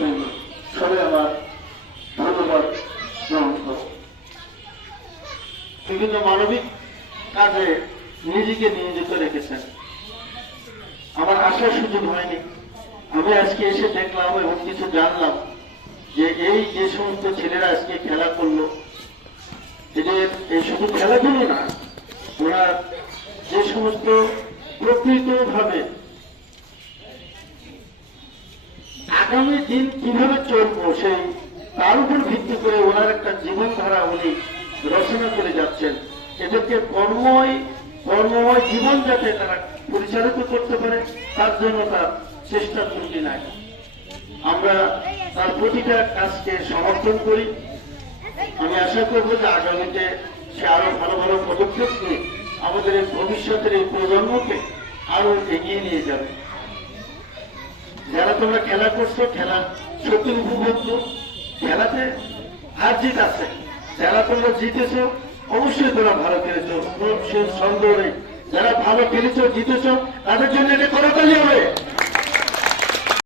জন্য সবাই আমার ধন্যবাদ গ্রহণ করো। বিভিন্ন মানবিক কাজে নিজেকে নিয়োজিত রেখেছেন। আমার আসার সুযোগ হয়নি, আমি আজকে এসে দেখলাম এবং কিছু জানলাম যে এই যে সমস্ত ছেলেরা আজকে খেলা করলো, এদের এই শুধু খেলাধুলো না, ওরা যে সমস্ত প্রকৃতভাবে আগামী দিন কিভাবে চলবো সেই তার উপর ভিত্তি করে ওনার একটা জীবনধারা উনি রচনা করে যাচ্ছেন। এদেরকে কর্মময় জীবন যাতে তারা পরিচালিত করতে পারে তার জন্য তার চেষ্টা ত্রুটি নাই। আমরা তার প্রতিটা কাজকে সমর্থন করি। আমি আশা করবো যে আগামীতে সে আরো ভালো ভালো পদক্ষেপ নিয়ে আমাদের এই ভবিষ্যতের এই প্রজন্মকে আরো এগিয়ে নিয়ে যাবে। যারা তোমরা খেলা করছো, খেলা সত্যি উপভোগ্য, খেলাতে হার জিত আছে। যারা তোমরা জিতেছো অবশ্যই তোমরা ভালো খেলেছো, সে সন্দেহ নেই। যারা ভালো খেলেছো জিতেছো তাদের জন্য এটা করতালি হবে।